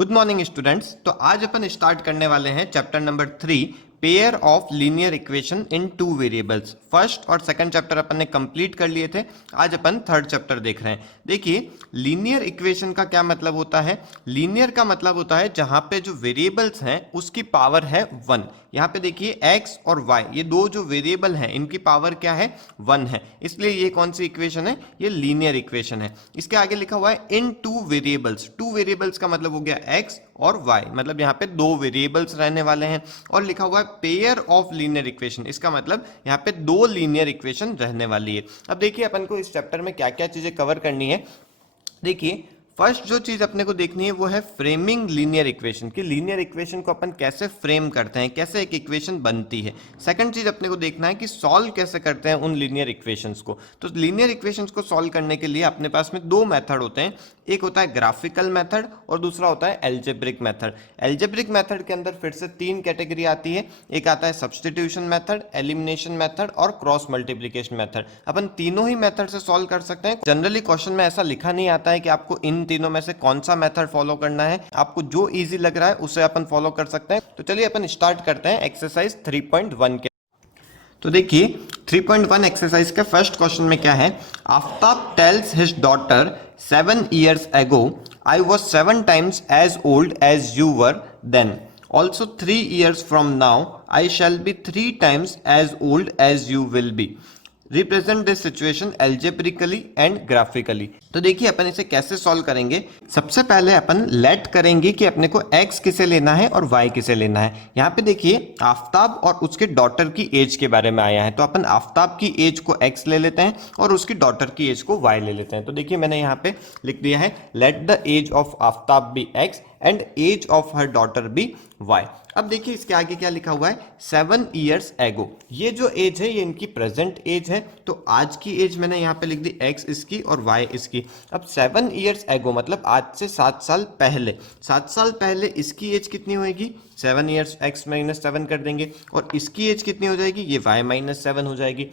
Good morning students. तो आज अपन start करने वाले हैं chapter number 3, pair of linear equation in two variables. First और सेकंड चैप्टर अपन ने कंप्लीट कर लिए थे, आज अपन थर्ड चैप्टर देख रहे हैं। देखिए, लीनियर इक्वेशन का क्या मतलब होता है। लीनियर का मतलब होता है जहां पे जो वेरिएबल्स हैं उसकी पावर है 1। यहाँ पे देखिए x और y, ये दो जो वेरिएबल हैं इनकी पावर क्या है, 1 है, इसलिए ये कौन सी इक्वेशन है, ये लीनियर इक्वेशन है। इसके आगे लिखा हुआ है इन टू वेरिएबल्स। टू वेरिएबल्स का मतलब हो गया x और y, मतलब यहाँ पे दो वेरिएबल्स रहने वाले हैं। और लिखा हुआ है पेयर ऑफ लीनियर इक्वेशन, इसका मतलब यहाँ पे दो लीनियर इक्वेशन रहने वाली है। अब देखिए अपन को इस चैप्टर में क्या क्या चीजें कवर करनी है। देखिए, फर्स्ट जो चीज अपने को देखनी है वो है फ्रेमिंग लीनियर इक्वेशन, कि लीनियर इक्वेशन को अपन कैसे फ्रेम करते हैं, कैसे एक इक्वेशन बनती है। सेकंड चीज अपने को देखना है कि सॉल्व कैसे करते हैं उन लीनियर इक्वेशंस को। तो लीनियर इक्वेशंस को सॉल्व करने के लिए अपने पास में दो मेथड होते हैं, एक होता है ग्राफिकल मेथड और दूसरा होता है एल्जेब्रिक मेथड। एल्जेब्रिक मेथड के अंदर फिर से तीन कैटेगरी आती है, एक आता है सब्स्टिट्यूशन मेथड, एलिमिनेशन मेथड और क्रॉस मल्टीप्लिकेशन मेथड। अपन तीनों ही मेथड से सॉल्व कर सकते हैं। जनरली क्वेश्चन में ऐसा लिखा नहीं आता है कि आपको इन तीनों में से कौन सा मेथड फॉलो करना है, आपको जो इजी लग रहा है उसे अपन फॉलो कर सकते हैं। तो चलिए अपन स्टार्ट करते हैं एक्सरसाइज 3.1 के। तो देखिए 3.1 एक्सरसाइज के फर्स्ट क्वेश्चन में क्या है, Aftab tales his daughter 7 years ago I was 7 times as old as you were then. Also 3 years from now I shall be 3 times as old as you will be. Represent this situation algebraically and graphically. तो देखिए अपन इसे कैसे solve करेंगे। सबसे पहले अपन late करेंगे कि अपने को x किसे लेना है और y किसे लेना है। यहाँ पे देखिए आफ्ताब और उसके डॉटर की एज के बारे में आया है, तो अपन आफ्ताब की एज को x ले लेते हैं और उसकी डॉटर की एज को y ले लेते हैं। तो देखिए मैंने यहाँ पे लिख दिया है let the age of Aftab be x and age of her daughter be y। अब देखिए इसके आगे क्या लिखा हुआ है, 7 years ago। ये जो एज है ये इनकी प्रेजेंट एज है, तो आज की एज मैंने यहाँ पे लिख दी x इसकी और y इसकी। अब 7 years ago मतलब आज से 7 साल पहले, 7 साल पहले इसकी एज कितनी होगी, 7 years x माइनस 7 कर देंगे और इसकी एज कितनी हो जाएगी, ये y माइनस 7 हो जाएगी।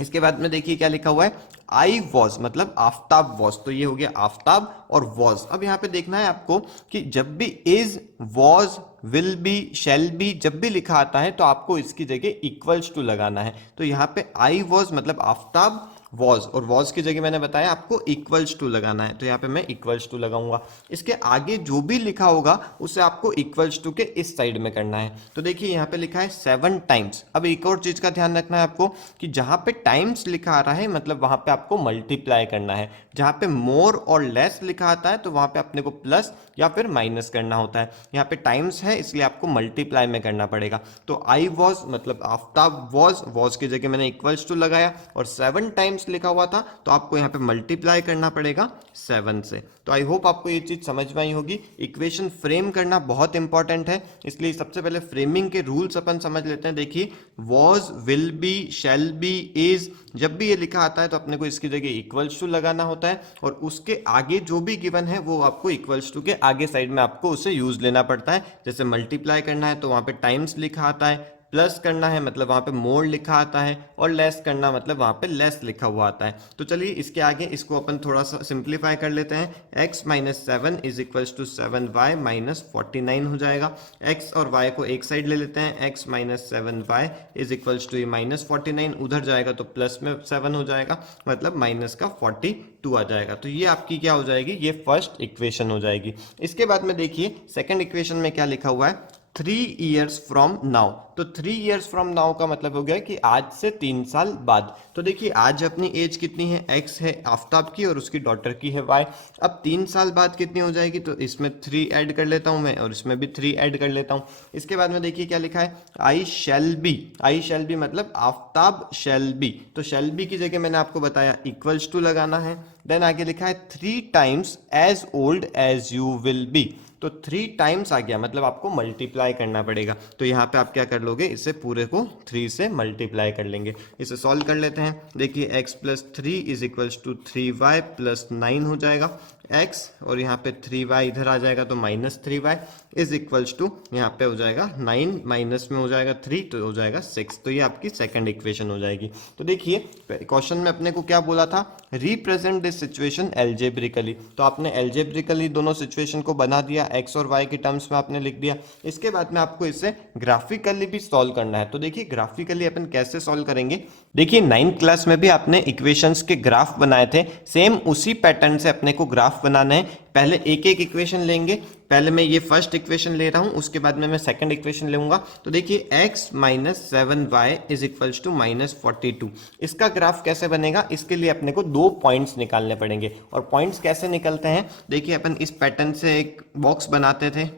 इसके बाद में देखिए क्या लिखा हुआ है, आई वॉज मतलब आफ्ताब वॉज, तो ये हो गया आफ्ताब और वॉज। अब यहाँ पे देखना है आपको कि जब भी is, was, will be, shall be जब भी लिखा आता है तो आपको इसकी जगह इक्वल्स टू लगाना है। तो यहाँ पे आई वॉज मतलब आफ्ताब वॉज, और वॉज की जगह मैंने बताया आपको इक्वल्स टू लगाना है, तो यहाँ पे मैं इक्वल्स टू लगाऊंगा। इसके आगे जो भी लिखा होगा उसे आपको इक्वल्स टू के इस साइड में करना है। तो देखिए यहाँ पे लिखा है 7 टाइम्स। अब एक और चीज का ध्यान रखना है आपको कि जहां पे टाइम्स लिखा आ रहा है मतलब वहां पे आपको मल्टीप्लाई करना है, जहां पे मोर और लेस लिखा आता है तो वहां पे अपने को प्लस या फिर माइनस करना होता है। यहाँ पे टाइम्स है इसलिए आपको मल्टीप्लाई में करना पड़ेगा। तो आई वॉज मतलब आफ्ताब वॉज, वॉज की जगह मैंने इक्वल्स टू लगाया और 7 टाइम्स लिखा हुआ था तो आपको यहाँ पे मल्टीप्लाई करना पड़ेगा 7 से। तो आई होप आपको ये चीज समझ में आई होगी। इक्वेशन फ्रेम करना बहुत इंपॉर्टेंट है, इसलिए सबसे पहले फ्रेमिंग के रूल्स अपन समझ लेते हैं। देखिए was, will be, shall be, is, जब भी ये लिखा आता है तो अपने को इसकी जगह इक्वल्स टू लगाना होता है और उसके आगे जो भी गिवन है वो आपको इक्वल्स टू के आगे साइड में आपको उसे यूज लेना पड़ता है। जैसे मल्टीप्लाई करना है तो वहां पे टाइम्स लिखा आता है, प्लस करना है मतलब वहां पे मोर लिखा आता है और लेस करना मतलब वहां पे लेस लिखा हुआ आता है। तो चलिए इसके आगे इसको अपन थोड़ा सा सिंप्लीफाई कर लेते हैं। x minus 7 is equals to 7y minus 49 हो जाएगा। x और y को एक साइड ले लेते हैं, x minus 7y is equals to minus 49, उधर जाएगा तो प्लस में 7 हो जाएगा मतलब माइनस का 42 आ जाएगा। तो ये आपकी क्या हो जाएगी, ये फर्स्ट इक्वेशन हो जाएगी। इसके बाद में देखिए सेकंड इक्वेशन में क्या लिखा हुआ है, 3 years from now। तो 3 years from now का मतलब हो गया कि आज से 3 साल बाद। तो देखिए आज अपनी एज कितनी है, x है आफ्ताब की और उसकी डॉटर की है y। अब 3 साल बाद कितनी हो जाएगी, तो इसमें 3 ऐड कर लेता हूं मैं और इसमें भी 3 ऐड कर लेता हूं। इसके बाद में देखिए क्या लिखा है, आई shall be, I shall be मतलब आफ्ताब शैल बी। तो शैल बी की जगह मैंने आपको बताया इक्वल्स टू लगाना है। देन आगे लिखा है 3 times as old as you will be. तो 3 टाइम्स आ गया मतलब आपको मल्टीप्लाई करना पड़ेगा। तो यहाँ पे आप क्या कर लोगे, इसे पूरे को 3 से मल्टीप्लाई कर लेंगे। इसे सॉल्व कर लेते हैं। देखिए x plus 3 is equals to 3y plus 9 हो जाएगा। x और यहाँ पे 3y इधर आ जाएगा तो -3y इज इक्वल्स टू यहाँ पे हो जाएगा 9 माइनस में हो जाएगा 3 तो हो जाएगा 6। तो ये आपकी सेकंड इक्वेशन हो जाएगी। तो देखिए क्वेश्चन में अपने को क्या बोला था, रिप्रेजेंट दिस सिचुएशन एल्जेब्रिकली। तो आपने एल्जेब्रिकली दोनों सिचुएशन को बना दिया, x और y के टर्म्स में आपने लिख दिया। इसके बाद में आपको इसे ग्राफिकली भी सॉल्व करना है। तो देखिए ग्राफिकली अपन कैसे सॉल्व करेंगे, देखिए 9th क्लास में भी आपने इक्वेशंस के ग्राफ बनाए थे, सेम उसी पैटर्न से अपने को ग्राफ बनाना है। पहले एक एक इक्वेशन लेंगे, पहले मैं ये फर्स्ट इक्वेशन ले रहा हूं, उसके बाद में मैं सेकंड इक्वेशन लूंगा। तो देखिए x minus 7y is equals to -42, इसका ग्राफ कैसे बनेगा, इसके लिए अपने को 2 पॉइंट्स निकालने पड़ेंगे। और पॉइंट्स कैसे निकलते हैं, देखिए अपन इस पैटर्न से एक बॉक्स बनाते थे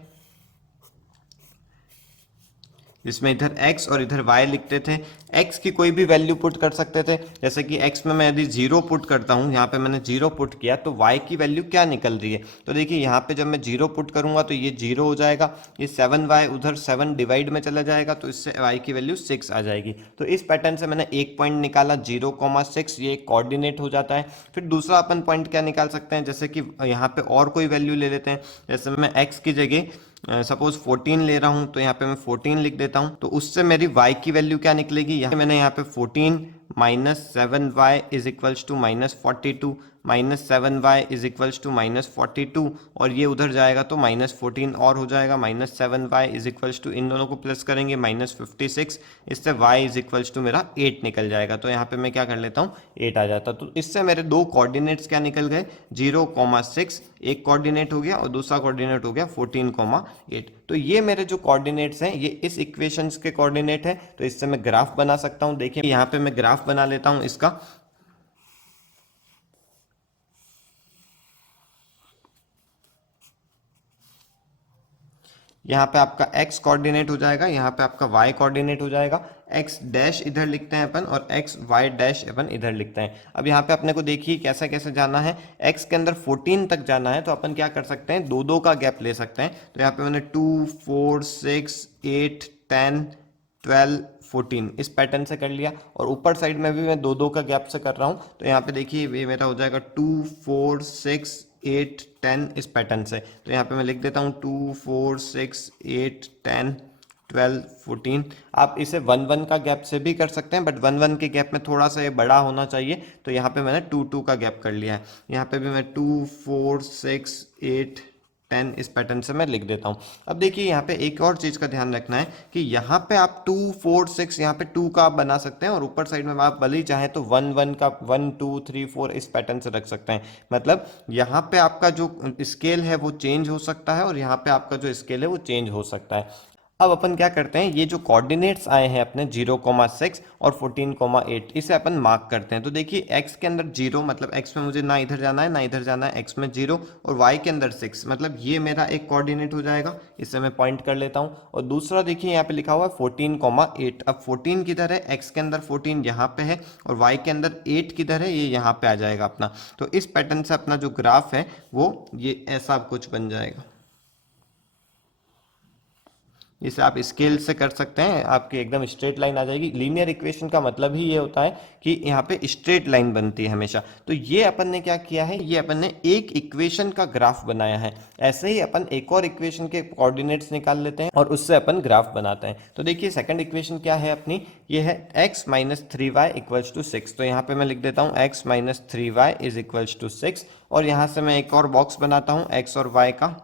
जिसमें इधर x और इधर y लिखते थे। x की कोई भी वैल्यू पुट कर सकते थे, जैसे कि x में मैं यदि 0 पुट करता हूं, यहाँ पे मैंने 0 पुट किया तो y की वैल्यू क्या निकल रही है। तो देखिए यहाँ पे जब मैं 0 पुट करूंगा तो ये 0 हो जाएगा, ये 7y उधर 7 डिवाइड में चला जाएगा तो इससे y की वैल्यू 6 आ जाएगी। तो इस पैटर्न से मैंने एक पॉइंट निकाला 0,6, ये एक कोऑर्डिनेट हो जाता है। फिर दूसरा अपन पॉइंट क्या निकाल सकते हैं, जैसे कि यहाँ पे और कोई वैल्यू ले लेते हैं, जैसे मैं x की जगह सपोज 14 ले रहा हूं तो यहाँ पे मैं 14 लिख देता हूं, तो उससे मेरी y की वैल्यू क्या निकलेगी, यहाँ मैंने यहाँ पे 14 -7y is equals to -42, -7y is equals to -42 और ये उधर जाएगा तो -14 और हो जाएगा, -7y इज इक्वल्स टू इन दोनों को प्लस करेंगे -56, इससे y इज इक्वल्स टू मेरा 8 निकल जाएगा। तो यहाँ पे मैं क्या कर लेता हूँ 8 आ जाता। तो इससे मेरे दो कोऑर्डिनेट्स क्या निकल गए, 0,6 एक कोऑर्डिनेट हो गया और दूसरा कोऑर्डिनेट हो गया 14,8। तो ये मेरे जो कोऑर्डिनेट्स हैं ये इस इक्वेशंस के कोऑर्डिनेट है। तो इससे मैं ग्राफ बना सकता हूँ। देखिए यहाँ पे मैं ग्राफ बना लेता हूँ इसका। यहाँ पे आपका x कोऑर्डिनेट हो जाएगा, यहाँ पे आपका y कोऑर्डिनेट हो जाएगा। x डैश इधर लिखते हैं अपन और x y डैश अपन इधर लिखते हैं। अब यहाँ पे अपने को देखिए कैसे कैसे जाना है, x के अंदर 14 तक जाना है तो अपन क्या कर सकते हैं, दो दो का गैप ले सकते हैं। तो यहाँ पे मैंने 2 4 6 8 10 12 14 इस पैटर्न से कर लिया और ऊपर साइड में भी मैं दो दो का गैप से कर रहा हूँ। तो यहाँ पे देखिए ये मेरा हो जाएगा 2 4 6 8 10 इस पैटर्न से। तो यहाँ पे मैं लिख देता हूँ 2 4 6 8 10 12 14। आप इसे 1 1 का गैप से भी कर सकते हैं, बट 1 1 के गैप में थोड़ा सा ये बड़ा होना चाहिए। तो यहाँ पे मैंने 2 2 का गैप कर लिया है। यहाँ पे भी मैं 2 4 6 8 10 इस पैटर्न से मैं लिख देता हूँ। अब देखिए यहाँ पे एक और चीज़ का ध्यान रखना है कि यहाँ पे आप 2 4 6 यहाँ पे 2 का आप बना सकते हैं और ऊपर साइड में आप भले ही चाहे तो 1 1 का 1 2 3 4 इस पैटर्न से रख सकते हैं। मतलब यहाँ पे आपका जो स्केल है वो चेंज हो सकता है और यहाँ पे आपका जो स्केल है वो चेंज हो सकता है। अब अपन क्या करते हैं, ये जो कोऑर्डिनेट्स आए हैं अपने 0,6 और 14,8 इसे अपन मार्क करते हैं। तो देखिए x के अंदर 0 मतलब x में मुझे ना इधर जाना है ना इधर जाना है, x में 0 और y के अंदर 6 मतलब ये मेरा एक कोऑर्डिनेट हो जाएगा, इसे मैं पॉइंट कर लेता हूँ। और दूसरा देखिए यहाँ पे लिखा हुआ है 14,8। अब 14 किधर है, x के अंदर 14 यहाँ पे है और y के अंदर 8 किधर है, ये यहाँ पे आ जाएगा अपना। तो इस पैटर्न से अपना जो ग्राफ है वो ये ऐसा कुछ बन जाएगा। इसे आप स्केल से कर सकते हैं, आपकी एकदम स्ट्रेट लाइन आ जाएगी। लीनियर इक्वेशन का मतलब ही ये होता है कि यहाँ पे स्ट्रेट लाइन बनती है हमेशा। तो ये अपन ने क्या किया है, ये अपन ने एक इक्वेशन का ग्राफ बनाया है। ऐसे ही अपन एक और इक्वेशन के कोऑर्डिनेट्स निकाल लेते हैं और उससे अपन ग्राफ बनाते हैं। तो देखिए सेकंड इक्वेशन क्या है अपनी, ये है x minus 3y equals to 6। तो यहाँ पे मैं लिख देता हूँ x minus 3y is equals to 6 और यहाँ से मैं एक और बॉक्स बनाता हूँ x और y का।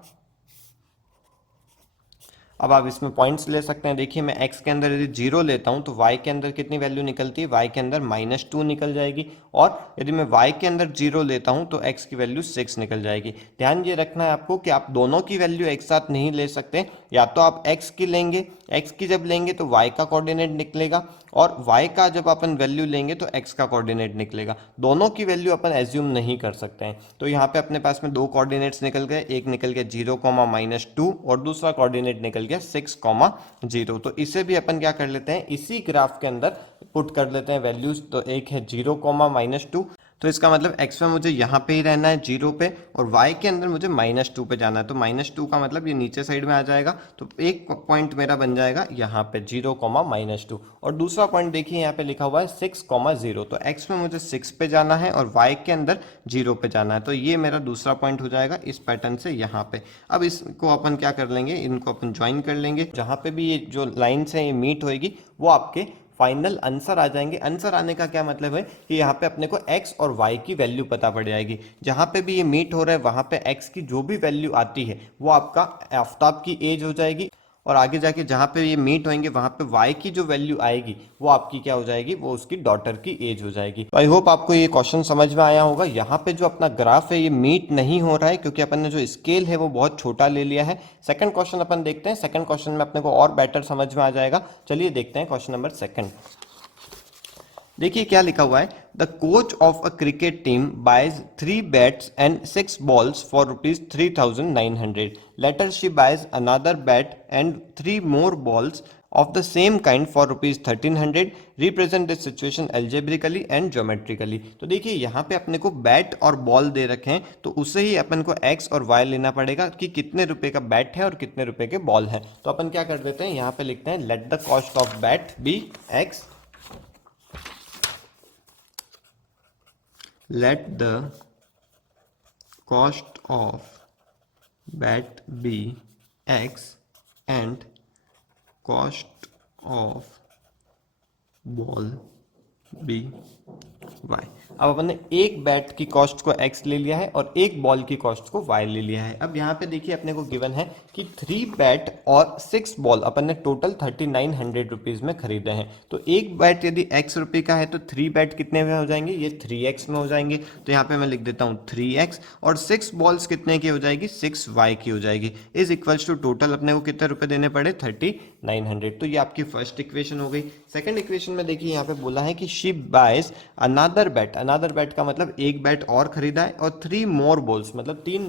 अब आप इसमें पॉइंट्स ले सकते हैं। देखिए मैं x के अंदर यदि 0 लेता हूं तो y के अंदर कितनी वैल्यू निकलती है, y के अंदर -2 निकल जाएगी। और यदि मैं y के अंदर 0 लेता हूं तो x की वैल्यू 6 निकल जाएगी। ध्यान ये रखना है आपको कि आप दोनों की वैल्यू एक साथ नहीं ले सकते, या तो आप x की लेंगे, x की जब लेंगे तो y का कोऑर्डिनेट निकलेगा और y का जब अपन वैल्यू लेंगे तो x का कोऑर्डिनेट निकलेगा। दोनों की वैल्यू अपन एज्यूम नहीं कर सकते हैं। तो यहाँ पे अपने पास में दो कोऑर्डिनेट्स निकल गए, एक निकल गया 0,-2 और दूसरा कोऑर्डिनेट निकल गया 6,0। तो इसे भी अपन क्या कर लेते हैं, इसी ग्राफ के अंदर पुट कर लेते हैं वैल्यूज। तो एक है 0,-2 तो इसका मतलब x में मुझे यहाँ पे ही रहना है 0 पे, और y के अंदर मुझे -2 पे जाना है। तो -2 का मतलब ये नीचे साइड में आ जाएगा, तो एक पॉइंट मेरा बन जाएगा यहाँ पे 0, -2। और दूसरा पॉइंट देखिए यहाँ पे लिखा हुआ है 6, 0। तो x में मुझे 6 पे जाना है और y के अंदर 0 पे जाना है। तो ये मेरा दूसरा पॉइंट हो जाएगा इस पैटर्न से यहाँ पे। अब इसको अपन क्या कर लेंगे, इनको अपन ज्वाइन कर लेंगे। जहाँ पे भी ये जो लाइन्स है ये मीट होएगी वो आपके फाइनल आंसर आ जाएंगे। आंसर आने का क्या मतलब है कि यहाँ पे अपने को x और y की वैल्यू पता पड़ जाएगी। जहाँ पे भी ये मीट हो रहा है वहाँ पे x की जो भी वैल्यू आती है वो आपका आफ्ताब की एज हो जाएगी, और आगे जाके जहाँ पे ये मीट होंगे वहाँ पे y की जो वैल्यू आएगी वो आपकी क्या हो जाएगी, वो उसकी डॉटर की एज हो जाएगी। तो आई होप आपको ये क्वेश्चन समझ में आया होगा। यहाँ पे जो अपना ग्राफ है ये मीट नहीं हो रहा है क्योंकि अपन ने जो स्केल है वो बहुत छोटा ले लिया है। सेकंड क्वेश्चन अपन देखते हैं। सेकंड क्वेश्चन में अपने को और बेटर समझ में आ जाएगा। चलिए देखते हैं क्वेश्चन नंबर सेकंड। देखिए क्या लिखा हुआ है, the coach of a cricket team buys 3 bats and 6 balls for ₹3,900। Later she buys another bat and 3 more balls of the same kind for ₹1,300। represent this situation algebraically and geometrically। तो देखिए यहाँ पे अपने को बैट और ball दे रखे हैं, तो उससे ही अपन को x और y लेना पड़ेगा कि कितने रुपए का बैट है और कितने रुपए के बॉल है। तो अपन क्या कर देते हैं, यहाँ पे लिखते हैं let the cost of bat be x, let the cost of bat be x and cost of ball be y। अब अपन ने एक बैट की कॉस्ट को x ले लिया है और एक बॉल की कॉस्ट को y ले लिया है। अब यहाँ पे देखिए अपने को गिवन है कि 3 बैट और 6 बॉल अपन ने टोटल 3,900 रुपीज में खरीदे हैं। तो एक बैट यदि x रुपये का है तो 3 बैट कितने में हो जाएंगे, ये 3x में हो जाएंगे। तो यहाँ पे मैं लिख देता हूँ 3x, और 6 बॉल्स कितने की हो जाएगी, 6y की हो जाएगी। इज इक्वल्स टू टोटल अपने को कितने रुपए देने पड़े, 3,900। तो ये आपकी फर्स्ट इक्वेशन हो गई। सेकंड इक्वेशन में देखिए यहाँ पे बोला है कि she buys another bat. Another bat का मतलब एक बैट और खरीदा है और 3 मोर बॉल्स मतलब 3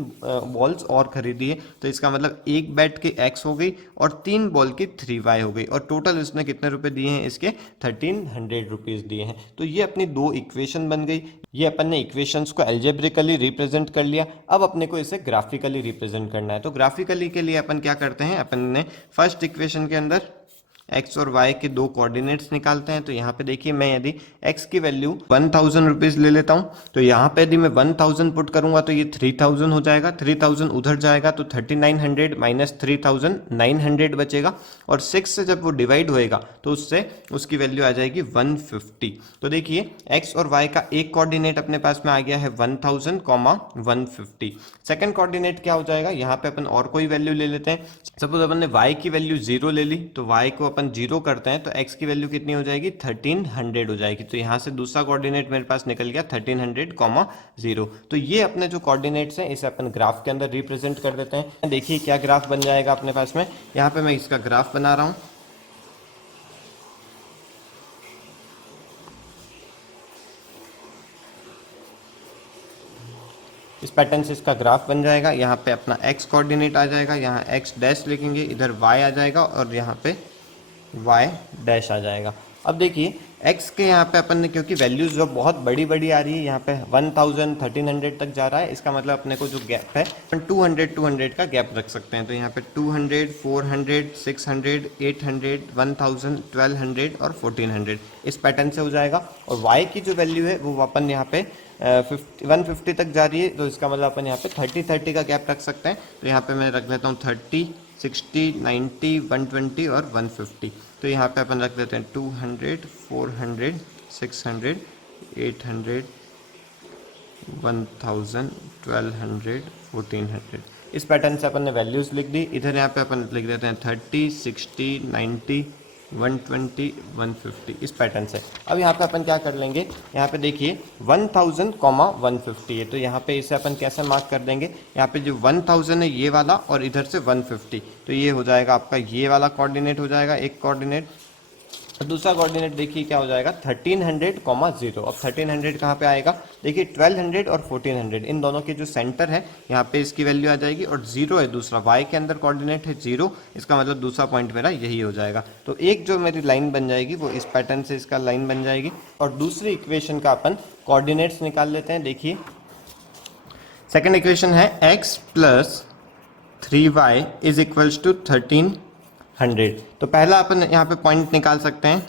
बॉल्स और खरीदी है। तो इसका मतलब एक बैट की x हो गई और 3 बॉल की 3y हो गई, और टोटल इसने कितने रुपए दिए हैं, इसके 1,300 रुपीज दिए हैं। तो ये अपनी दो इक्वेशन बन गई। ये अपन ने इक्वेशंस को एल्जेब्रिकली रिप्रेजेंट कर लिया। अब अपने को इसे ग्राफिकली रिप्रेजेंट करना है। तो ग्राफिकली के लिए अपन क्या करते हैं, अपन ने फर्स्ट इक्वेशन के अंदर x और y के दो कोऑर्डिनेट्स निकालते हैं। तो यहाँ पे देखिए मैं यदि x की वैल्यू 1,000 रुपीज़ ले लेता हूँ, तो यहाँ पे यदि मैं 1,000 पुट करूँगा तो ये 3,000 हो जाएगा। 3,000 उधर जाएगा तो 3,900 माइनस 3,900 बचेगा, और 6 से जब वो डिवाइड होएगा तो उससे उसकी वैल्यू आ जाएगी 150। तो देखिए x और y का एक कोऑर्डिनेट अपने पास में आ गया है 1,000, 150। सेकंड कोऑर्डिनेट क्या हो जाएगा, यहाँ पे अपन और कोई वैल्यू ले लेते हैं। सपोज अपन ने y की वैल्यू 0 ले ली, तो y को अपन 0 करते हैं तो x की वैल्यू कितनी हो जाएगी, 1,300 हो जाएगी। तो यहाँ से दूसरा कोऑर्डिनेट मेरे पास निकल गया 1,300, 0। तो ये अपने जो कोऑर्डिनेट्स हैं इसे अपन ग्राफ के अंदर रिप्रेजेंट कर देते हैं। देखिए क्या ग्राफ बन जाएगा अपने पास में। यहाँ पे मैं इसका ग्राफ बना रहा हूँ। इस पैटर्न से इसका ग्राफ बन जाएगा। यहाँ पे अपना x कोऑर्डिनेट आ जाएगा, यहाँ x डैश लिखेंगे, इधर y आ जाएगा और यहाँ पे y डैश आ जाएगा। अब देखिए x के यहाँ पे अपन ने, क्योंकि वैल्यूज जो बहुत बड़ी बड़ी आ रही है, यहाँ पे 1,000 1,300 तक जा रहा है, इसका मतलब अपने को जो गैप है 200 का गैप रख सकते हैं। तो यहाँ पे 200, 400, 600, 800, 1,000, 1,200 और 1,400 इस पैटर्न से हो जाएगा। और y की जो वैल्यू है वो अपन यहाँ पे 150 तक जा रही है, तो इसका मतलब अपन यहाँ पे 30 का गैप रख सकते हैं। तो यहाँ पे मैं रख लेता हूँ 30, 60, 90, 120 और 150। तो यहाँ पे अपन रख देते हैं 200, 400, 600, 800, 1,000, 1,200, 1,400। इस पैटर्न से अपन ने वैल्यूज लिख दी। इधर यहाँ पे अपन लिख देते हैं 30, 60, 90, 120, 150 इस पैटर्न से। अब यहाँ पे अपन क्या कर लेंगे, यहाँ पे देखिए 1,000, 150 है, तो यहाँ पे इसे अपन कैसे मार्क कर देंगे, यहाँ पे जो 1,000 है ये वाला और इधर से 150, तो ये हो जाएगा आपका ये वाला कोऑर्डिनेट हो जाएगा एक कोऑर्डिनेट, तो दूसरा कोऑर्डिनेट देखिए क्या हो जाएगा 1300, 0। अब 1300 कहाँ पे आएगा, देखिए 1200 और 1400 इन दोनों के जो सेंटर है यहाँ पे इसकी वैल्यू आ जाएगी, और जीरो है दूसरा, y के अंदर कोऑर्डिनेट है जीरो, इसका मतलब दूसरा पॉइंट मेरा यही हो जाएगा। तो एक जो मेरी लाइन बन जाएगी वो इस पैटर्न से इसका लाइन बन जाएगी। और दूसरी इक्वेशन का अपन कोऑर्डिनेट्स निकाल लेते हैं। देखिए सेकेंड इक्वेशन है x plus 3y is equals to 1300। तो पहला अपन यहाँ पे पॉइंट निकाल सकते हैं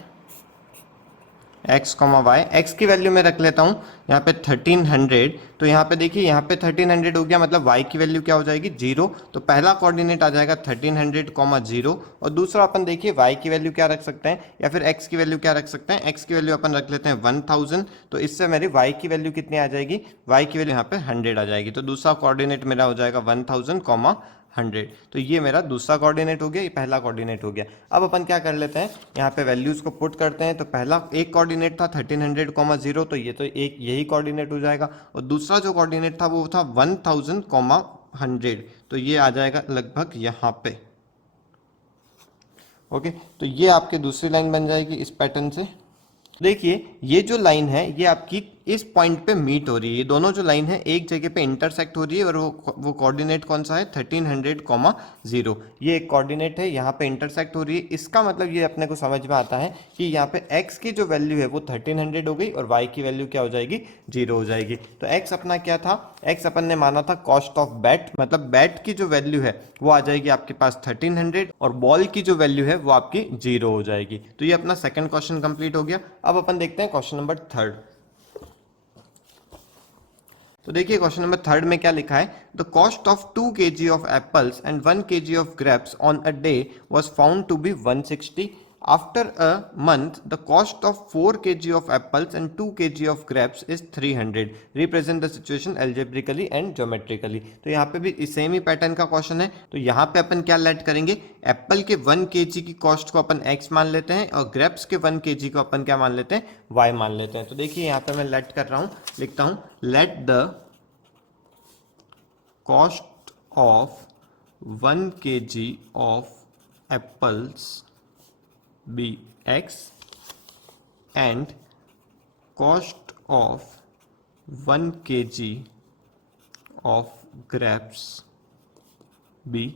x, y, x की वैल्यू मैं रख लेता हूँ यहाँ पे 1300। तो यहाँ पे देखिए यहाँ पे 1300 हो गया, मतलब y की वैल्यू क्या हो जाएगी 0। तो पहला कोऑर्डिनेट आ जाएगा 1300, 0। और दूसरा अपन देखिए y की वैल्यू क्या रख सकते हैं, या फिर x की वैल्यू क्या रख सकते हैं, x की वैल्यू अपन रख लेते हैं 1000। तो इससे मेरी y की वैल्यू कितनी आ जाएगी, y की वैल्यू यहाँ पे 100 आ जाएगी। तो दूसरा कोऑर्डिनेट मेरा हो जाएगा 1000, 100। तो ये मेरा दूसरा कोऑर्डिनेट हो गया, ये पहला कोऑर्डिनेट हो गया। अब अपन क्या कर लेते हैं, यहाँ पे वैल्यूज को पुट करते हैं। तो पहला एक कोऑर्डिनेट था 1300, 0, तो ये तो एक यही कोऑर्डिनेट हो जाएगा। और दूसरा जो कोऑर्डिनेट था वो था 1000, 100। तो ये आ जाएगा लगभग यहाँ पे। ओके, तो ये आपकी दूसरी लाइन बन जाएगी इस पैटर्न से। देखिए ये जो लाइन है ये आपकी इस पॉइंट पे मीट हो रही है, ये दोनों जो लाइन है एक जगह पे इंटरसेक्ट हो रही है, और वो कोऑर्डिनेट कौन सा है 1300, 0। ये एक कोऑर्डिनेट है, यहाँ पे इंटरसेक्ट हो रही है। इसका मतलब ये अपने को समझ में आता है कि यहाँ पे x की जो वैल्यू है वो 1300 हो गई, और y की वैल्यू क्या हो जाएगी 0 हो जाएगी। तो x अपना क्या था, x अपन ने माना था कॉस्ट ऑफ बैट, मतलब बैट की जो वैल्यू है वो आ जाएगी आपके पास 1300, और बॉल की जो वैल्यू है वो आपकी 0 हो जाएगी। तो ये अपना सेकंड क्वेश्चन कंप्लीट हो गया। अब अपन देखते हैं क्वेश्चन नंबर थर्ड। तो देखिए क्वेश्चन नंबर थर्ड में क्या लिखा है, the cost of 2 kg of apples and 1 kg of grapes on a day was found to be 160। After a month the cost of 4 kg of apples and 2 kg of grapes is 300। Represent the situation algebraically and geometrically. तो यहाँ पे भी same ही pattern का question है। तो यहाँ पे अपन क्या लेट करेंगे, एप्पल के 1 kg की कॉस्ट को अपन x मान लेते हैं, और ग्रेप्स के 1 kg को अपन क्या मान लेते हैं, y मान लेते हैं। तो देखिए यहाँ पे मैं लेट कर रहा हूँ, लिखता हूँ let the cost of 1 kg of apples be x and cost of 1 kg of grapes be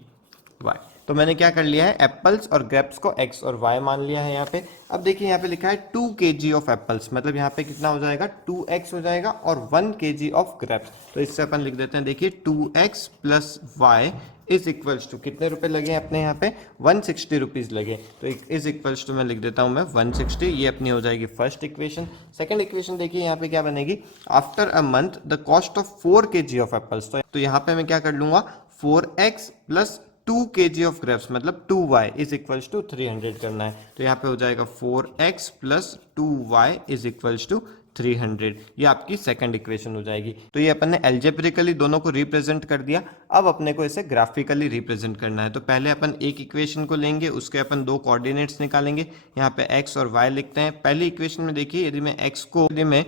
y। तो मैंने क्या कर लिया है, एप्पल्स और ग्रेप्स को x और y मान लिया है यहाँ पे। अब देखिए यहाँ पे लिखा है 2 kg ऑफ एप्पल्स, मतलब यहाँ पे कितना हो जाएगा 2x हो जाएगा, और 1 kg ऑफ ग्रेप्स। तो इससे अपन लिख देते हैं, देखिए 2x plus y is equals to कितने रुपए लगे अपने यहाँ पे 160 रुपीज लगे। तो इज इक्वल्स टू मैं लिख देता हूँ मैं 160। ये अपनी हो जाएगी फर्स्ट इक्वेशन। सेकंड इक्वेशन देखिए यहाँ पे क्या बनेगी, after a month the cost of 4 kg of apples. तो यहाँ पे मैं क्या कर लूंगा 4x plus 2 kg of grapes, मतलब 2y इज इक्वल्स टू 300 करना है। तो यहाँ पे हो जाएगा 4x plus 2y is equals to 300। ये आपकी सेकंड इक्वेशन हो जाएगी। तो ये अपन ने एल्जेब्रिकली दोनों को रिप्रेजेंट कर दिया। अब अपने को इसे ग्राफिकली रिप्रेजेंट करना है। तो पहले अपन एक इक्वेशन को लेंगे, उसके अपन दो कोऑर्डिनेट्स निकालेंगे। यहाँ पे x और y लिखते हैं। पहली इक्वेशन में देखिए यदि मैं x को यदि मैं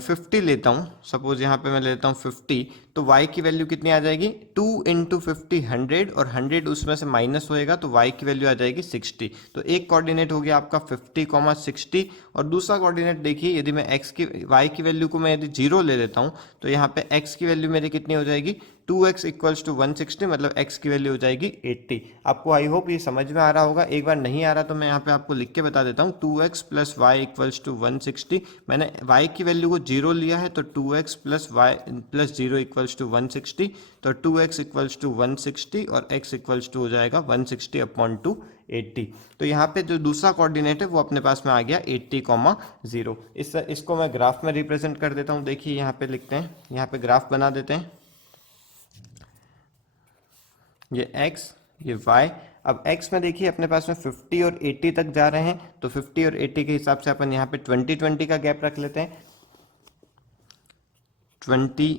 50 लेता हूँ, सपोज यहाँ पे मैं लेता हूँ 50, तो y की वैल्यू कितनी आ जाएगी 2 इंटू 50 100, और 100 उसमें से माइनस होएगा तो y की वैल्यू आ जाएगी 60। तो एक कोऑर्डिनेट हो गया आपका 50, 60। और दूसरा कोऑर्डिनेट देखिए यदि मैं y की वैल्यू को मैं यदि 0 ले लेता हूँ, तो यहाँ पे x की वैल्यू मेरी कितनी हो जाएगी 2x इक्वल्स टू 160, मतलब x की वैल्यू हो जाएगी 80। आपको आई होप ये समझ में आ रहा होगा। एक बार नहीं आ रहा तो मैं यहाँ पे आपको लिख के बता देता हूँ, 2x plus Y equals to 160। मैंने y की वैल्यू को 0 लिया है, तो 2x plus y plus 0 equals to 160। तो 2x इक्वल्स टू 160 और x इक्वल्स टू हो जाएगा 160 अपॉन 280। तो यहाँ पे जो दूसरा कोऑर्डिनेट है वो अपने पास में आ गया 80, 0। इसको मैं ग्राफ में रिप्रेजेंट कर देता हूँ। देखिए यहाँ पे लिखते हैं, यहाँ पे ग्राफ बना देते हैं, ये x ये y। अब x में देखिए अपने पास में 50 और 80 तक जा रहे हैं, तो 50 और 80 के हिसाब से अपन यहाँ पे 20-20 का गैप रख लेते हैं। 20,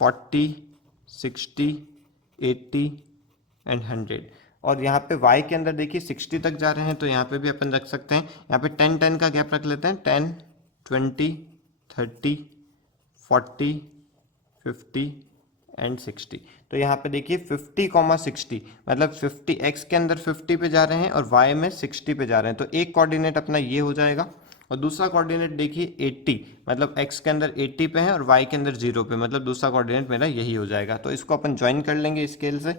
40, 60, 80 एंड 100। और यहाँ पे y के अंदर देखिए 60 तक जा रहे हैं, तो यहाँ पे भी अपन रख सकते हैं। यहाँ पे 10-10 का गैप रख लेते हैं, 10, 20, 30, 40, 50 एंड 60। तो यहाँ पे देखिए 50,60 मतलब 50 x के अंदर 50 पे जा रहे हैं और y में 60 पे जा रहे हैं, तो एक कोऑर्डिनेट अपना ये हो जाएगा। और दूसरा कोऑर्डिनेट देखिए 80 मतलब x के अंदर 80 पे है और y के अंदर 0 पे, मतलब दूसरा कोऑर्डिनेट मेरा यही हो जाएगा। तो इसको अपन ज्वाइन कर लेंगे स्केल से,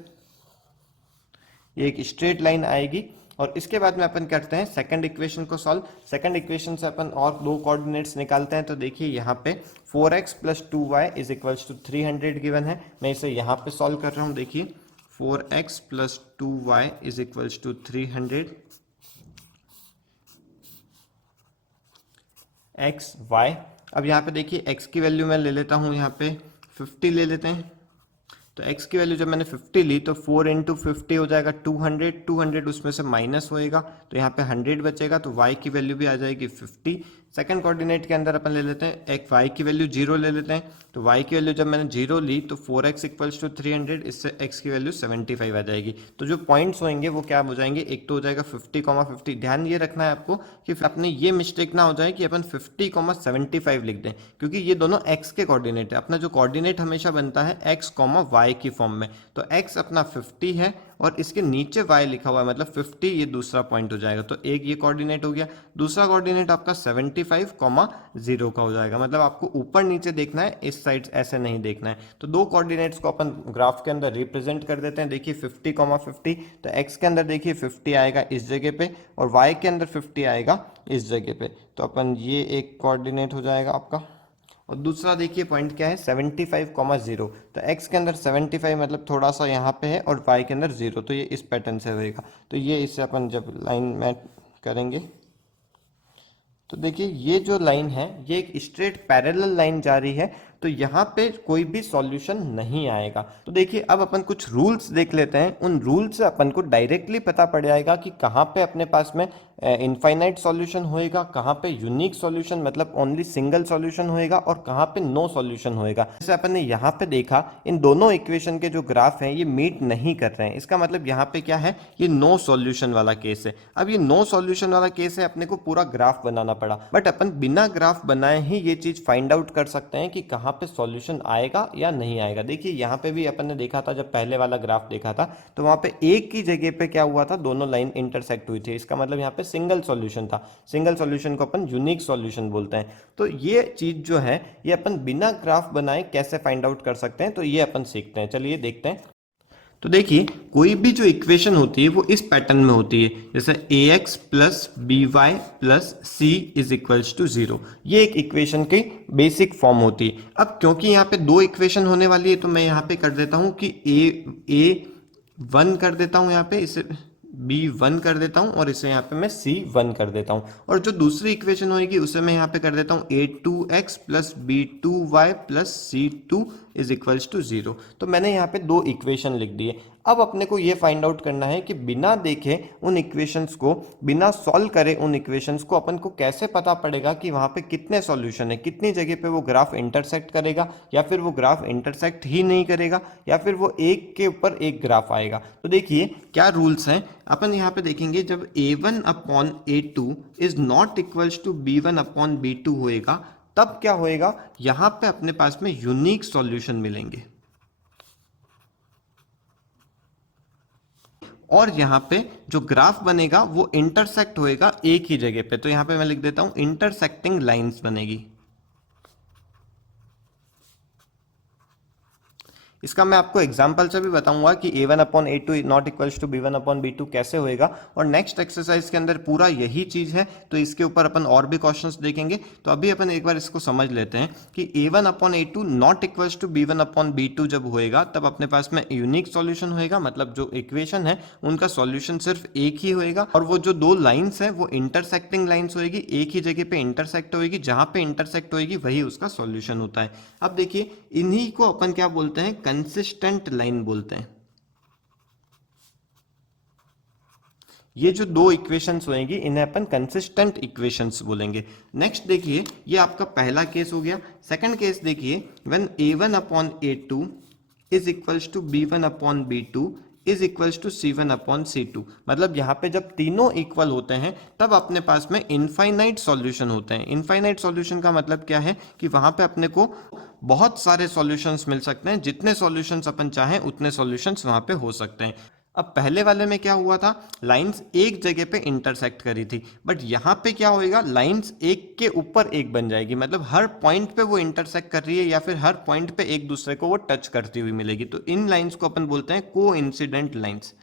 ये एक स्ट्रेट लाइन आएगी। और इसके बाद में अपन करते हैं सेकंड इक्वेशन को सॉल्व। सेकंड इक्वेशन से अपन और दो कोऑर्डिनेट्स निकालते हैं। तो देखिए यहाँ पे 4x + 2y is equals to 300 given है। मैं इसे यहाँ पे सॉल्व कर रहा हूँ। देखिए 4x + 2y is equals to 300 x y। अब यहाँ पे देखिए x की वैल्यू मैं ले लेता हूँ, यहाँ पे 50 ले लेते हैं। तो x की वैल्यू जब मैंने 50 ली तो 4 × 50 हो जाएगा 200, 200 उसमें से माइनस होएगा तो यहाँ पे 100 बचेगा, तो y की वैल्यू भी आ जाएगी 50। सेकंड कोऑर्डिनेट के अंदर अपन ले लेते हैं एक y की वैल्यू 0 ले लेते हैं। तो y की वैल्यू जब मैंने 0 ली तो 4x = 300, इससे x की वैल्यू 75 आ जाएगी। तो जो पॉइंट्स होंगे वो क्या हो जाएंगे, एक तो हो जाएगा 50,50। ध्यान ये रखना है आपको कि अपने ये मिस्टेक ना हो जाए कि अपन 50,75 लिख दें, क्योंकि ये दोनों x के कोऑर्डिनेट है। अपना जो कोऑर्डिनेट हमेशा बनता है x, y की फॉर्म में, तो x अपना 50 है और इसके नीचे y लिखा हुआ है मतलब 50, ये दूसरा पॉइंट हो जाएगा। तो एक ये कोऑर्डिनेट हो गया। दूसरा कोऑर्डिनेट आपका 75,0 का हो जाएगा, मतलब आपको ऊपर नीचे देखना है, इस साइड ऐसे नहीं देखना है। तो दो कोऑर्डिनेट्स को अपन ग्राफ के अंदर रिप्रेजेंट कर देते हैं। देखिए 50,50, तो x के अंदर देखिए 50 आएगा इस जगह पे और y के अंदर 50 आएगा इस जगह पे। तो अपन ये एक कोऑर्डिनेट हो जाएगा आपका। और दूसरा देखिए पॉइंट क्या है 75,0, तो x के अंदर 75 मतलब थोड़ा सा यहाँ पे है और y के अंदर 0, तो ये इस पैटर्न से होएगा। तो ये इससे अपन जब लाइन में करेंगे तो देखिए ये जो लाइन है ये एक स्ट्रेट पैरेलल लाइन जा रही है, तो यहाँ पे कोई भी सॉल्यूशन नहीं आएगा। तो देखिए अब अपन कुछ रूल्स देख लेते हैं। उन रूल से अपन को डायरेक्टली पता पड़ जाएगा कि कहाँ पे अपने पास में इनफाइनाइट सॉल्यूशन होएगा, कहाँ पे यूनिक सॉल्यूशन मतलब ओनली सिंगल सॉल्यूशन होएगा और कहाँ पे नो सॉल्यूशन होएगा। जैसे अपन ने यहाँ पे देखा इन दोनों इक्वेशन के जो ग्राफ हैं ये मीट नहीं कर रहे हैं, इसका मतलब यहाँ पे क्या है, ये नो सॉल्यूशन वाला केस है। अब ये नो सॉल्यूशन वाला केस है, अपने को पूरा ग्राफ बनाना पड़ा, बट अपन बिना ग्राफ बनाए ही ये चीज फाइंड आउट कर सकते हैं कि कहाँ पे सॉल्यूशन आएगा या नहीं आएगा। देखिए यहाँ पे भी अपन ने देखा था, जब पहले वाला ग्राफ देखा था तो वहां पे एक की जगह पे क्या हुआ था, दोनों लाइन इंटरसेक्ट हुई थी, इसका मतलब यहाँ पे सिंगल सॉल्यूशन था। सिंगल सॉल्यूशन को अपन यूनिक सॉल्यूशन बोलते हैं। तो ये चीज जो है ये अपन बिना ग्राफ बनाए कैसे फाइंड आउट कर सकते हैं, तो ये अपन सीखते हैं। चलिए देखते हैं। तो देखिए कोई भी जो इक्वेशन होती है वो इस पैटर्न में होती है, जैसे ax + by + c = 0। ये एक इक्वेशन की बेसिक फॉर्म होती है। अब क्योंकि यहाँ पे दो इक्वेशन होने वाली है तो मैं यहाँ पे कर देता हूँ कि a1 कर देता हूँ, यहाँ पे इसे b1 कर देता हूँ और इसे यहाँ पे मैं c1 कर देता हूँ। और जो दूसरी इक्वेशन होगी उसे मैं यहाँ पे कर देता हूँ a2x + b2y + c2 = 0। तो मैंने यहाँ पे दो इक्वेशन लिख दिए। अब अपने को ये फाइंड आउट करना है कि बिना देखे उन इक्वेशंस को, बिना सॉल्व करे उन इक्वेशंस को अपन को कैसे पता पड़ेगा कि वहाँ पे कितने सॉल्यूशन है, कितनी जगह पे वो ग्राफ इंटरसेक्ट करेगा या फिर वो ग्राफ इंटरसेक्ट ही नहीं करेगा या फिर वो एक के ऊपर एक ग्राफ आएगा। तो देखिए क्या रूल्स हैं, अपन यहाँ पे देखेंगे जब a1/a2 is not equals to b1/b2 होएगा तब क्या होएगा, यहाँ पे अपने पास में यूनिक सॉल्यूशन मिलेंगे और यहाँ पे जो ग्राफ बनेगा वो इंटरसेक्ट होएगा एक ही जगह पे। तो यहाँ पे मैं लिख देता हूं इंटरसेक्टिंग लाइंस बनेगी। इसका मैं आपको एग्जांपल से भी बताऊंगा कि a1/a2 not equals to b1/b2 कैसे होएगा। और नेक्स्ट एक्सरसाइज के अंदर पूरा यही चीज है, तो इसके ऊपर अपन और भी क्वेश्चंस देखेंगे। तो अभी अपन एक बार इसको समझ लेते हैं कि a1/a2 not equals to b1/b2 जब होएगा तब अपने पास में यूनिक सॉल्यूशन होएगा, मतलब जो इक्वेशन है उनका सॉल्यूशन सिर्फ एक ही होएगा और वो जो दो लाइन्स है वो इंटरसेक्टिंग लाइन्स होएगी, एक ही जगह पे इंटरसेक्ट होएगी, जहां पे इंटरसेक्ट होएगी वही उसका सॉल्यूशन होता है। अब देखिए इन्हीं को अपन क्या बोलते हैं, कंसिस्टेंट लाइन बोलते हैं। ये जो दो इक्वेशंस होंगी इन्हें अपन कंसिस्टेंट इक्वेशंस बोलेंगे। नेक्स्ट देखिए ये आपका पहला केस हो गया। सेकंड केस देखिए when a1/a2 is equals to b1/b2 is equals to C1 upon C2। मतलब यहाँ पे जब तीनों इक्वल होते हैं तब अपने पास में इनफाइनाइट सॉल्यूशन होते हैं। इनफाइनाइट सॉल्यूशन का मतलब क्या है कि वहां पे अपने को बहुत सारे सॉल्यूशंस मिल सकते हैं, जितने सॉल्यूशंस अपन चाहें उतने सॉल्यूशंस वहां पे हो सकते हैं। अब पहले वाले में क्या हुआ था, लाइंस एक जगह पे इंटरसेक्ट करी थी, बट यहाँ पे क्या होएगा, लाइंस एक के ऊपर एक बन जाएगी। मतलब हर पॉइंट पे वो इंटरसेक्ट कर रही है या फिर हर पॉइंट पे एक दूसरे को वो टच करती हुई मिलेगी। तो इन लाइंस को अपन बोलते हैं को इंसिडेंट लाइंस।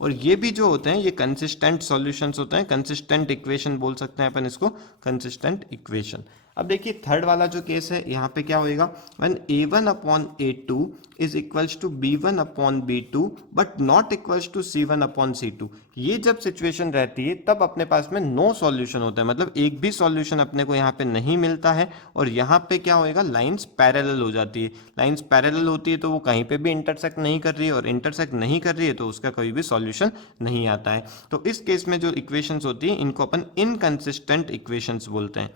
और ये भी जो होते हैं ये कंसिस्टेंट सॉल्यूशंस होते हैं, कंसिस्टेंट इक्वेशन बोल सकते हैं अपन इसको, कंसिस्टेंट इक्वेशन। अब देखिए थर्ड वाला जो केस है, यहाँ पे क्या होएगा, when a1 upon a2 is equals to b1 upon b2 but not equals to c1 upon c2। ये जब सिचुएशन रहती है तब अपने पास में नो सॉल्यूशन होता है, मतलब एक भी सॉल्यूशन अपने को यहाँ पे नहीं मिलता है। और यहाँ पे क्या होएगा, लाइंस पैरेलल हो जाती है। लाइंस पैरेलल होती है तो वो कहीं पे भी इंटरसेक्ट नहीं कर रही है, और इंटरसेक्ट नहीं कर रही है तो उसका कोई भी सॉल्यूशन नहीं आता है। तो इस केस में जो इक्वेशंस होती है इनको अपन इनकंसिस्टेंट इक्वेशंस बोलते हैं,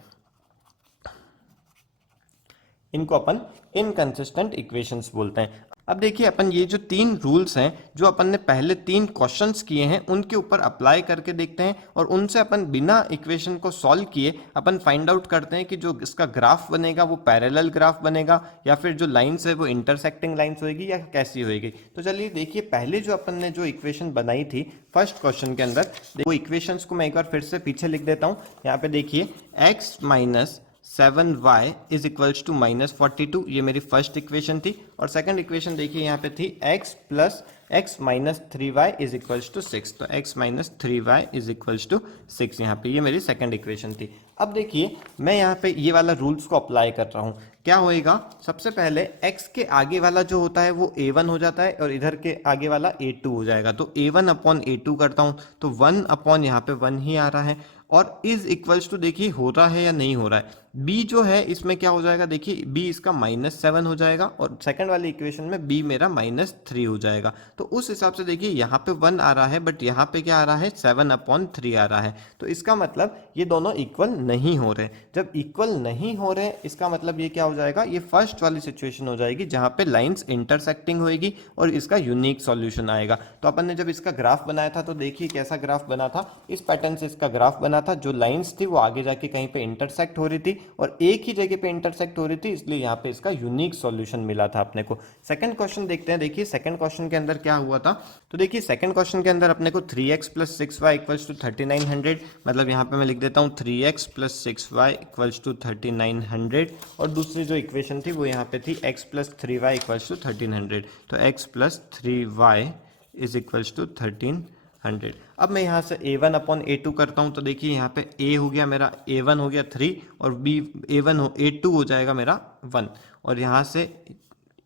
इनको अपन इनकंसिस्टेंट इक्वेशंस बोलते हैं। अब देखिए अपन ये जो तीन रूल्स हैं जो अपन ने पहले तीन क्वेश्चंस किए हैं उनके ऊपर अप्लाई करके देखते हैं, और उनसे अपन बिना इक्वेशन को सॉल्व किए अपन फाइंड आउट करते हैं कि जो इसका ग्राफ बनेगा वो पैरेलल ग्राफ बनेगा या फिर जो लाइंस है वो इंटरसेक्टिंग लाइंस होगी या कैसी होगी। तो चलिए देखिए, पहले जो अपन ने जो इक्वेशन बनाई थी फर्स्ट क्वेश्चन के अंदर, वो इक्वेशंस को मैं एक बार फिर से पीछे लिख देता हूँ। यहाँ पे देखिए x minus 7y is equals to minus 42, ये मेरी फर्स्ट इक्वेशन थी। और सेकंड इक्वेशन देखिए यहाँ पे थी x plus x minus 3y is equals to 6, तो x minus 3y is equals to 6, यहाँ पे ये मेरी सेकंड इक्वेशन थी। अब देखिए मैं यहाँ पे ये वाला रूल्स को अप्लाई कर रहा हूँ। क्या होएगा, सबसे पहले x के आगे वाला जो होता है वो a1 हो जाता है और इधर के आगे वाला a2 हो जाएगा। तो a1 अपॉन a2 करता हूँ तो 1 अपॉन यहाँ पे 1 ही आ रहा है, और इज इक्वल्स टू देखिए हो रहा है या नहीं हो रहा है। b जो है इसमें क्या हो जाएगा, देखिए b इसका -7 हो जाएगा और सेकंड वाली इक्वेशन में b मेरा -3 हो जाएगा। तो उस हिसाब से देखिए यहाँ पे 1 आ रहा है बट यहाँ पे क्या आ रहा है, 7/3 आ रहा है। तो इसका मतलब ये दोनों इक्वल नहीं हो रहे। जब इक्वल नहीं हो रहे इसका मतलब ये क्या हो जाएगा, ये फर्स्ट वाली सिचुएशन हो जाएगी जहाँ पे लाइंस इंटरसेक्टिंग होएगी और इसका यूनिक सॉल्यूशन आएगा। तो अपन ने जब इसका ग्राफ बनाया था तो देखिए कैसा ग्राफ बना था, इस पैटर्न से इसका ग्राफ बना था। जो लाइंस थी वो आगे जाके कहीं पे इंटरसेक्ट हो रही थी और एक ही जगह पे इंटरसेक्ट हो रही थी, इसलिए यहाँ पे इसका यूनिक सॉल्यूशन मिला था अपने को। सेकंड क्वेश्चन देखते हैं। देखिए सेकंड क्वेश्चन के अंदर क्या हुआ था, तो देखिए सेकंड क्वेश्चन के अंदर अपने को 3x plus 6y equals to 3900, मतलब यहाँ पे मैं लिख देता हूँ 3x plus 6y equals to 3900, और दूसरी जो इक्वेशन थी वो यहाँ पे थी x plus 3y equals to 1300। तो x plus 3y is equals to 1300। अब मैं यहाँ से a1 अपॉन a2 करता हूँ तो देखिए यहाँ पे a हो गया मेरा, a1 हो गया 3 और b a2 हो जाएगा मेरा 1, और यहाँ से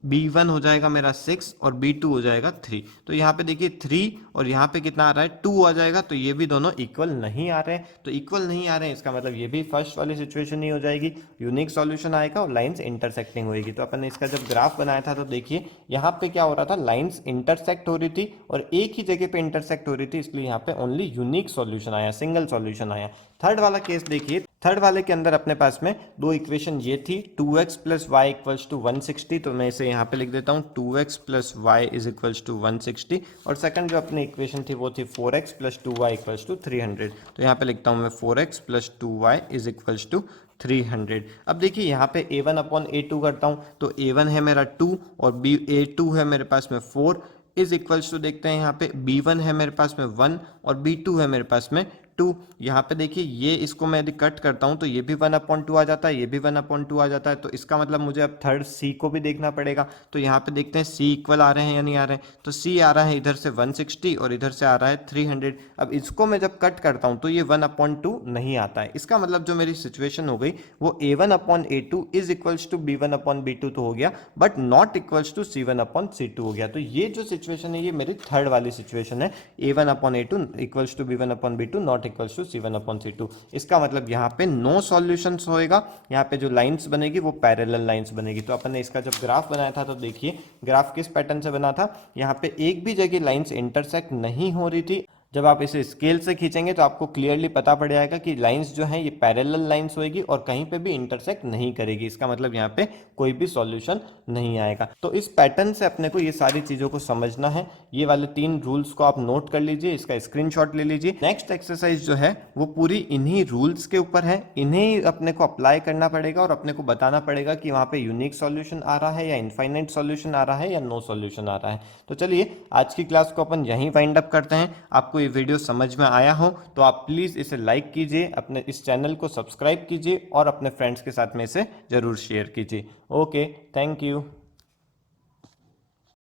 b1 हो जाएगा मेरा 6 और b2 हो जाएगा 3। तो यहाँ पे देखिए 3 और यहाँ पे कितना आ रहा है 2 आ जाएगा। तो ये भी दोनों इक्वल नहीं आ रहे हैं। तो इक्वल नहीं आ रहे हैं इसका मतलब ये भी फर्स्ट वाली सिचुएशन ही हो जाएगी, यूनिक सॉल्यूशन आएगा और लाइंस इंटरसेक्टिंग होगी। तो अपन ने इसका जब ग्राफ बनाया था तो देखिए यहाँ पे क्या हो रहा था, लाइंस इंटरसेक्ट हो रही थी और एक ही जगह पे इंटरसेक्ट हो रही थी, इसलिए यहाँ पे ओनली यूनिक सॉल्यूशन आया, सिंगल सॉल्यूशन आया। थर्ड वाला केस देखिए, थर्ड वाले के अंदर अपने पास में दो इक्वेशन ये थी, 2x plus Y equals to 160, तो मैं इसे यहाँ पे लिख देता हूँ 2x plus y is equals to 160, और सेकंड जो अपनी इक्वेशन थी वो थी 4x plus 2y equals to 300। तो यहाँ पे लिखता हूँ मैं 4x plus 2y is equals to 300। अब देखिए यहाँ पे a1 अपॉन a2 करता हूँ तो a1 है मेरा 2 और a2 है मेरे पास में 4 इज इक्वल्स टू देखते हैं यहाँ पे b1 है मेरे पास में 1 और b2 है मेरे पास में 2। यहाँ पे देखिए ये इसको मैं यदि कट करता हूँ तो ये भी 1/2 आ जाता है, ये भी 1/2 आ जाता है। तो इसका मतलब मुझे अब थर्ड c को भी देखना पड़ेगा। तो यहाँ पे देखते हैं c इक्वल आ रहे हैं या नहीं आ रहे हैं। तो c आ रहा है इधर से 160 और इधर से आ रहा है 300। अब इसको मैं जब कट करता हूँ तो ये 1/2 नहीं आता है। इसका मतलब जो मेरी सिचुएशन हो गई वो a1/a2 is equals to b1/b2 तो हो गया, but not equals to c1/c2 हो गया। तो ये जो सिचुएशन है ये मेरी थर्ड वाली सिचुएशन है, a1/a2 equals to b1/b2 not equals to c1/c2। इसका मतलब यहाँ पे नो सॉल्यूशंस होएगा, यहाँ पे जो लाइंस बनेगी वो पैरेलल लाइंस बनेगी। तो अपन ने इसका जब ग्राफ बनाया था तो देखिए ग्राफ किस पैटर्न से बना था, यहाँ पे एक भी जगह लाइंस इंटरसेक्ट नहीं हो रही थी, जब आप इसे स्केल से खींचेंगे तो आपको क्लियरली पता पड़ जाएगा कि लाइंस जो हैं ये पैरेलल लाइंस होएगी और कहीं पे भी इंटरसेक्ट नहीं करेगी। इसका मतलब यहाँ पे कोई भी सॉल्यूशन नहीं आएगा। तो इस पैटर्न से अपने को ये सारी चीज़ों को समझना है। ये वाले 3 रूल्स को आप नोट कर लीजिए, इसका स्क्रीनशॉट ले लीजिए। नेक्स्ट एक्सरसाइज जो है वो पूरी इन्हीं रूल्स के ऊपर है, इन्हें अपने को अप्लाई करना पड़ेगा और अपने को बताना पड़ेगा कि वहाँ पे यूनिक सॉल्यूशन आ रहा है या इनफाइनाइट सॉल्यूशन आ रहा है या नो सॉल्यूशन आ रहा है। तो चलिए आज की क्लास को अपन यहीं वाइंड अप करते हैं। आपको ये वीडियो समझ में आया हो तो आप प्लीज़ इसे लाइक कीजिए, अपने इस चैनल को सब्सक्राइब कीजिए और अपने फ्रेंड्स के साथ में इसे ज़रूर शेयर कीजिए। Okay, thank you.